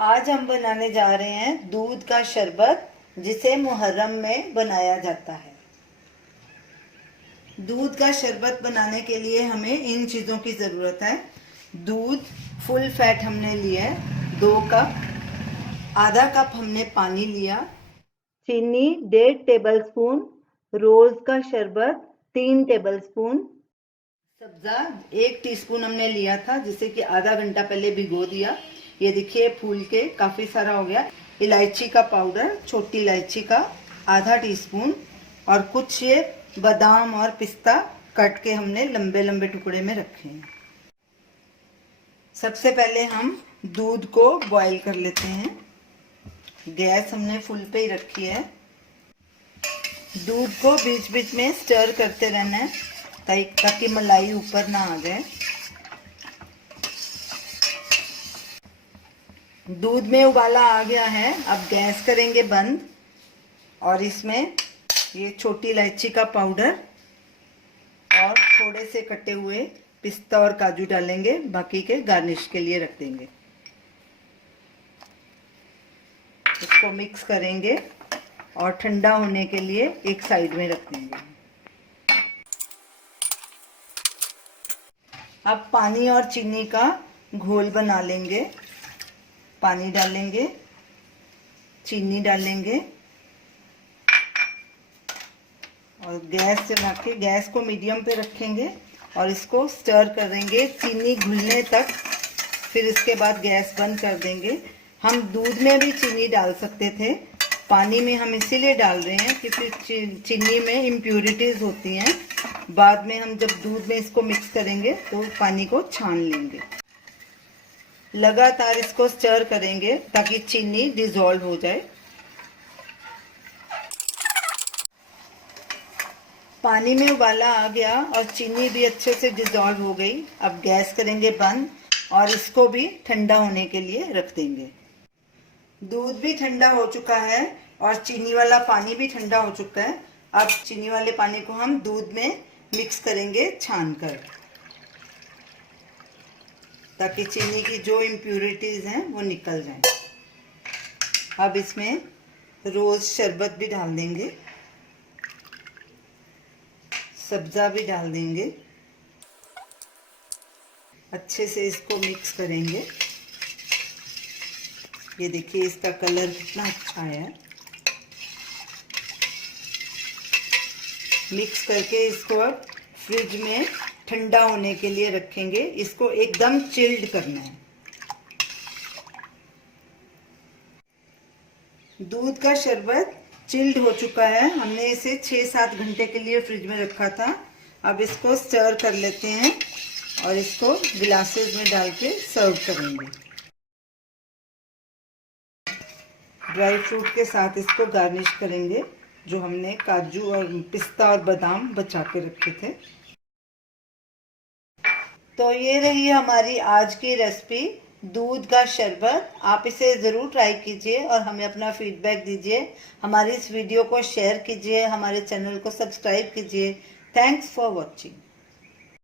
आज हम बनाने जा रहे हैं दूध का शरबत, जिसे मुहर्रम में बनाया जाता है। दूध का शरबत बनाने के लिए हमें इन चीज़ों की ज़रूरत है। दूध फुल फैट हमने लिया है 2 कप, आधा कप हमने पानी लिया, चीनी 1.5 टेबलस्पून, रोज़ का शरबत 3 टेबलस्पून, सब्जा 1 टीस्पून हमने लिया था, जिसे कि आधा घंटा पहले भिगो दिया। ये देखिए फूल के काफ़ी सारा हो गया। इलायची का पाउडर, छोटी इलायची का आधा टीस्पून, और कुछ ये बादाम और पिस्ता कट के हमने लंबे लंबे टुकड़े में रखे हैं। सबसे पहले हम दूध को बॉईल कर लेते हैं। गैस हमने फुल पे ही रखी है। दूध को बीच बीच में स्टर करते रहना है ताकि मलाई ऊपर ना आ जाए। दूध में उबाला आ गया है। अब गैस करेंगे बंद और इसमें ये छोटी इलायची का पाउडर और थोड़े से कटे हुए पिस्ता और काजू डालेंगे, बाकी के गार्निश के लिए रख देंगे। इसको मिक्स करेंगे और ठंडा होने के लिए एक साइड में रख देंगे। अब पानी और चीनी का घोल बना लेंगे। पानी डालेंगे, चीनी डालेंगे और गैस चला के गैस को मीडियम पे रखेंगे और इसको स्टर करेंगे चीनी घुलने तक। फिर इसके बाद गैस बंद कर देंगे। हम दूध में भी चीनी डाल सकते थे, पानी में हम इसीलिए डाल रहे हैं क्योंकि चीनी में इम्प्यूरिटीज होती हैं। बाद में हम जब दूध में इसको मिक्स करेंगे तो पानी को छान लेंगे। लगातार इसको स्टर करेंगे ताकि चीनी डिसॉल्व हो जाए। पानी में उबाला आ गया और चीनी भी अच्छे से डिसॉल्व हो गई। अब गैस करेंगे बंद और इसको भी ठंडा होने के लिए रख देंगे। दूध भी ठंडा हो चुका है और चीनी वाला पानी भी ठंडा हो चुका है। अब चीनी वाले पानी को हम दूध में मिक्स करेंगे छान कर, ताकि चीनी की जो इम्प्यूरिटीज हैं वो निकल जाएं। अब इसमें रोज शरबत भी डाल देंगे, सब्जा भी डाल देंगे। अच्छे से इसको मिक्स करेंगे। ये देखिए इसका कलर कितना अच्छा है। मिक्स करके इसको अब फ्रिज में ठंडा होने के लिए रखेंगे। इसको एकदम चिल्ड करना है। दूध का शरबत चिल्ड हो चुका है। हमने इसे 6-7 घंटे के लिए फ्रिज में रखा था। अब इसको स्टर कर लेते हैं और इसको गिलासेस में डाल के सर्व करेंगे। ड्राई फ्रूट के साथ इसको गार्निश करेंगे, जो हमने काजू और पिस्ता और बादाम बचा के रखे थे। तो ये रही हमारी आज की रेसिपी, दूध का शरबत। आप इसे ज़रूर ट्राई कीजिए और हमें अपना फीडबैक दीजिए। हमारी इस वीडियो को शेयर कीजिए, हमारे चैनल को सब्सक्राइब कीजिए। Thanks for watching.